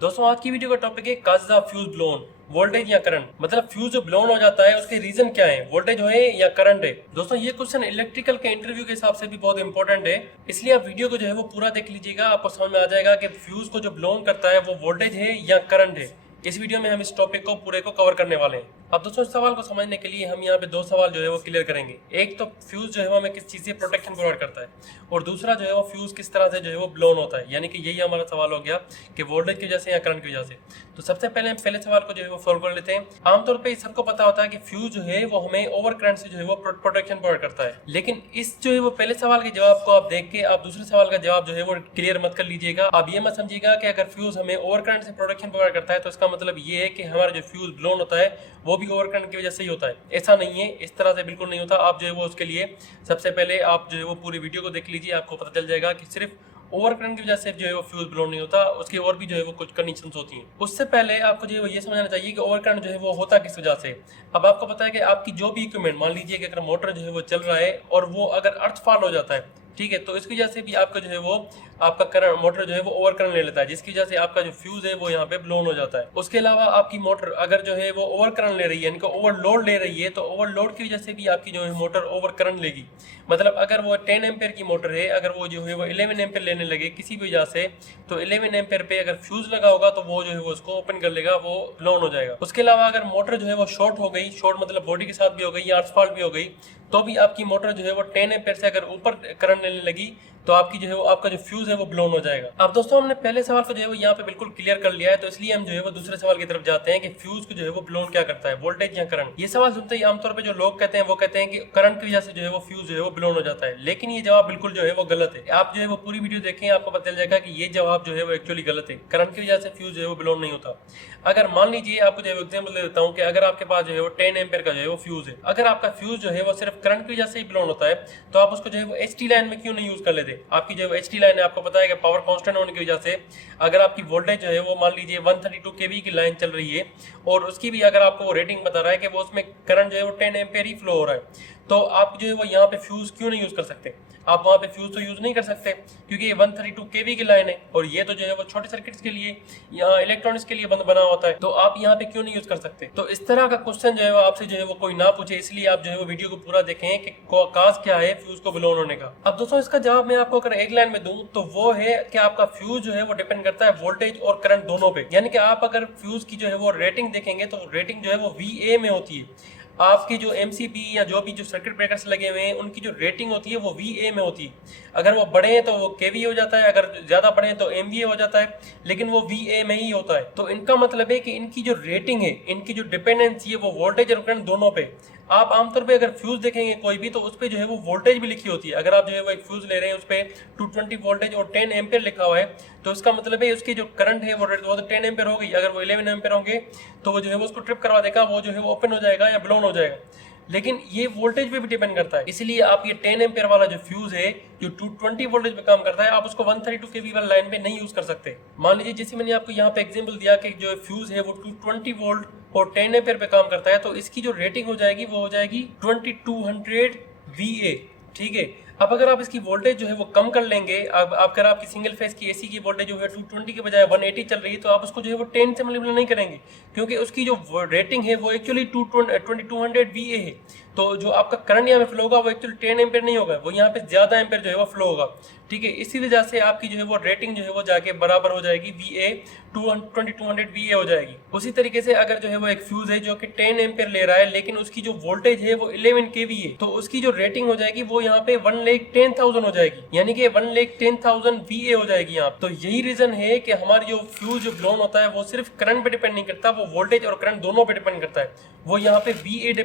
दोस्तों आज की वीडियो का टॉपिक है काज द फ्यूज ब्लोन, वोल्टेज या करंट। मतलब फ्यूज जो ब्लोन हो जाता है उसके रीजन क्या है, वोल्टेज है या करंट है। दोस्तों ये क्वेश्चन इलेक्ट्रिकल के इंटरव्यू के हिसाब से भी बहुत इंपॉर्टेंट है, इसलिए आप वीडियो को जो है वो पूरा देख लीजिएगा। आपको समझ में आ जाएगा कि फ्यूज को जो ब्लोन करता है वो वोल्टेज है या करंट है। इस वीडियो में हम इस टॉपिक को पूरे को कवर करने वाले हैं। अब दोस्तों इस सवाल को समझने के लिए हम यहाँ पे दो सवाल जो है वो क्लियर करेंगे। एक तो फ्यूज जो है वो हमें किस चीज से प्रोटेक्शन प्रोवाइड करता है, और दूसरा जो है वो फ्यूज किस तरह से जो है वो ब्लोन होता है। यानी कि यही हमारा सवाल हो गया कि वोल्टेज की वजह से या करंट की वजह से। तो सबसे पहले हम पहले सवाल को जो है वो सॉल्व कर लेते हैं। आमतौर पर सबको पता होता है कि फ्यूज जो है वो हमें ओवर करंट से जो है वो प्रोटेक्शन प्रोवाइड करता है, लेकिन इस जो है वो पहले सवाल के जवाब को आप देख के आप दूसरे सवाल का जवाब जो है वो क्लियर मत कर लीजिएगा। आप ये मत समझिएगा कि अगर फ्यूज हमें ओवर करंट से प्रोटेक्शन प्रोवाइड करता है तो इसका मतलब ये है कि हमारा जो फ्यूज ब्लोन होता है वो भी ओवर करंट की वजह से ही होता है। ऐसा नहीं है, इस तरह से बिल्कुल नहीं होता। आप जो है वो उसके लिए सबसे पहले आप जो है वो पूरी वीडियो को देख लीजिए, आपको पता चल जाएगा कि सिर्फ ओवर करंट की वजह से जो है वो फ्यूज ब्लोन नहीं होता, उसकी और भी जो है वो कुछ कंडीशंस होती हैं। उससे पहले आपको जो है वो ये समझना चाहिए कि ओवर करंट जो है वो होता किस वजह से। अब आपको पता है कि आपकी जो भी इक्विपमेंट, मान लीजिए कि अगर मोटर जो है वो चल रहा है और वो अगर अर्थ फॉल हो जाता है, ठीक है, तो इसकी वजह से भी आपका जो है वो आपका करंट मोटर जो है वो ओवर करंट ले लेता है, जिसकी वजह से आपका जो फ्यूज है वो यहाँ पे ब्लोन हो जाता है। उसके अलावा आपकी मोटर अगर जो है वो ओवर करंट ले रही है, इनको ओवरलोड ले रही है, तो ओवरलोड की वजह से भी आपकी जो है मोटर ओवर करंट लेगी। मतलब अगर वो 10 एम्पेयर की मोटर है, अगर वो जो है वो 11 एम्पेयर लेने लगे किसी भी वजह से, तो 11 एम्पेयर पे अगर फ्यूज लगा होगा तो वो जो है वो उसको ओपन कर लेगा, वो ब्लोन हो जाएगा। उसके अलावा अगर मोटर जो है वो शॉर्ट हो गई, शॉर्ट मतलब बॉडी के साथ भी हो गई या अर्थ फॉल्ट भी हो गई, तो भी आपकी मोटर जो है वो 10 एम्पेयर से अगर ऊपर करंट लेने लगी तो आपकी जो है वो आपका जो फ्यूज है वो ब्लोन हो जाएगा। अब दोस्तों हमने पहले सवाल को जो है वो यहाँ पे बिल्कुल क्लियर कर लिया है, तो इसलिए हम जो है वो दूसरे सवाल की तरफ जाते हैं कि फ्यूज को जो है वो ब्लोन क्या करता है, वोल्टेज या करंट। ये सवाल सुनते ही आमतौर पे जो लोग कहते हैं वो कहते हैं कि करंट की वजह से जो है वो फ्यूज जो है वो ब्लोन हो जाता है, लेकिन ये जवाब बिल्कुल जो है वो गलत है। आप जो है वो पूरी वीडियो देखें, आपको पता चल जाएगा कि ये जवाब जो है वो एक्चुअली गलत है। करंट की वजह से फ्यूज जो है वो ब्लोन नहीं होता। अगर मान लीजिए आपको जो है एग्जाम्पल दे देता हूँ कि अगर आपके पास जो है वो 10 एम्पेयर का जो है वो फ्यूज है, अगर आपका फ्यूज जो है वो सिर्फ करंट की वजह से ही ब्लोन होता है, तो आप उसको जो है वो एचटी लाइन में क्यों नहीं यूज कर लेते। आपकी जो है वो एचटी लाइन है, आपको पता है कि पावर कांस्टेंट होने की वजह से अगर आपकी वोल्टेज जो है वो मान लीजिए 132 केवी की लाइन चल रही है और उसकी भी अगर आपको वो रेटिंग बता रहा है कि वो उसमें करंट जो है वो 10 एम्पेयर ही फ्लो हो रहा है, तो आप जो है वो यहाँ पे फ्यूज क्यों नहीं यूज कर सकते। आप वहां पे फ्यूज तो यूज नहीं कर सकते क्योंकि ये 132 केवी की लाइन है और ये तो जो है वो छोटे सर्किट्स के लिए या इलेक्ट्रॉनिक्स के लिए बना होता है, तो आप यहाँ पे क्यों नहीं यूज कर सकते। तो इस तरह का क्वेश्चन जो है वो आपसे जो है वो कोई ना पूछे, इसलिए आप जो है वो वीडियो को पूरा देखें कि काज क्या है फ्यूज को ब्लोन होने का। अब दोस्तों इसका जवाब मैं आपको अगर एक लाइन में दूं तो वो है कि आपका फ्यूज जो है वो डिपेंड करता है वोल्टेज और करंट दोनों पे। यानी कि आप अगर फ्यूज की जो है वो रेटिंग देखेंगे तो रेटिंग जो है वो VA में होती है। आपकी जो MCB या जो भी जो सर्किट ब्रेकर्स लगे हुए हैं उनकी जो रेटिंग होती है वो VA में होती है। अगर वो बड़े हैं तो वो KV हो जाता है, अगर ज्यादा बड़े हैं तो MVA हो जाता है, लेकिन वो VA में ही होता है। तो इनका मतलब है कि इनकी जो रेटिंग है, इनकी जो डिपेंडेंसी है वो वोल्टेज और करंट दोनों पे। आप आमतौर पे अगर फ्यूज देखेंगे कोई भी तो उस पे जो है वो वोल्टेज भी लिखी होती है। अगर आप जो है वो एक फ्यूज ले रहे हैं उस पे 220 वोल्टेज और 10 एम्पेयर लिखा हुआ है, तो इसका मतलब है उसकी जो करंट है वो तो 10 एम्पेयर हो गई। अगर वो 11 एम्पेयर होंगे तो वो जो है वो उसको ट्रिप करवा देगा, वो जो है वो ओपन हो जाएगा या ब्लोन हो जाएगा। लेकिन ये वोल्टेज पे भी डिपेंड करता है, इसलिए आप ये 10 एम्पेयर वाला जो फ्यूज है जो 220 वोल्टेज पे काम करता है, आप उसको 132 केवी वाली लाइन पे नहीं यूज कर सकते। मान लीजिए जैसे मैंने आपको यहाँ पे एग्जांपल दिया कि जो फ्यूज है वो 220 वोल्ट और 10 एम्पेयर पे काम करता है, तो इसकी जो रेटिंग हो जाएगी वो हो जाएगी 2200 VA। ठीक है, अब अगर आप इसकी वोल्टेज जो है वो कम कर लेंगे, अब अगर आपकी सिंगल फेज की AC की वोल्टेज जो है 220 के बजाय 180 चल रही है, तो आप उसको जो है वो 10 से मल्टीप्लाई नहीं करेंगे क्योंकि उसकी जो रेटिंग है वो एक्चुअली 2200 VA है। तो जो आपका करंट यहाँ पे फ्लो होगा वो एक्चुअली 10 एम्पेयर नहीं होगा, वो यहाँ पे ज्यादा एम्पेयर जो है वो फ्लो होगा। ठीक है, इसी वजह से आपकी जो है वो रेटिंग जो है वो जाके बराबर हो जाएगी VA 2200 VA हो जाएगी। उसी तरीके से अगर जो है वो एक फ्यूज है जो कि 10 एम्पेयर ले रहा है लेकिन उसकी जो वोल्टेज है वो 11 kV है, तो उसकी जो रेटिंग हो जाएगी वो यहाँ पे 1,10,000 हो जाएगी, यानी कि 1,10,000 VA हो जाएगी यहाँ। तो यही रीजन है कि हमारी जो फ्यूज जो ब्लोन होता है वो सिर्फ करंट पे डिपेंड नहीं करता, वो वोल्टेज और करंट दोनों पे डिपेंड करता है। वो यहाँ पे VA पे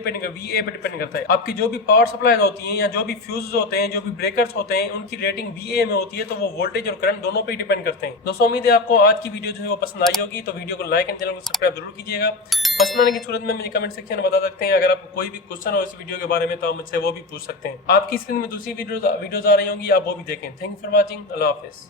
डिपेंड करता है। आपकी जो भी पावर सप्लाई होती है या जो भी फ्यूज होते हैं, जो भी ब्रेकर्स होते हैं, उनकी रेटिंग VA में होती है, तो वो वोल्टेज और करंट दोनों पे डिपेंड करते हैं। दोस्तों उम्मीद है आपको आज की वीडियो जो है वो पसंद आई होगी, तो वीडियो को लाइक एंड चैनल को सब्सक्राइब जरूर कीजिएगा। पसंद आने की सूरत में मुझे कमेंट सेक्शन में बता सकते हैं। अगर आपको कोई भी क्वेश्चन हो इस वीडियो के बारे में तो आप मुझसे वो भी पूछ सकते हैं। आपकी स्क्रीन में दूसरी वीडियोज आ रही होंगी, आप वो भी देखें। Thank you for watching. Allah Hafiz.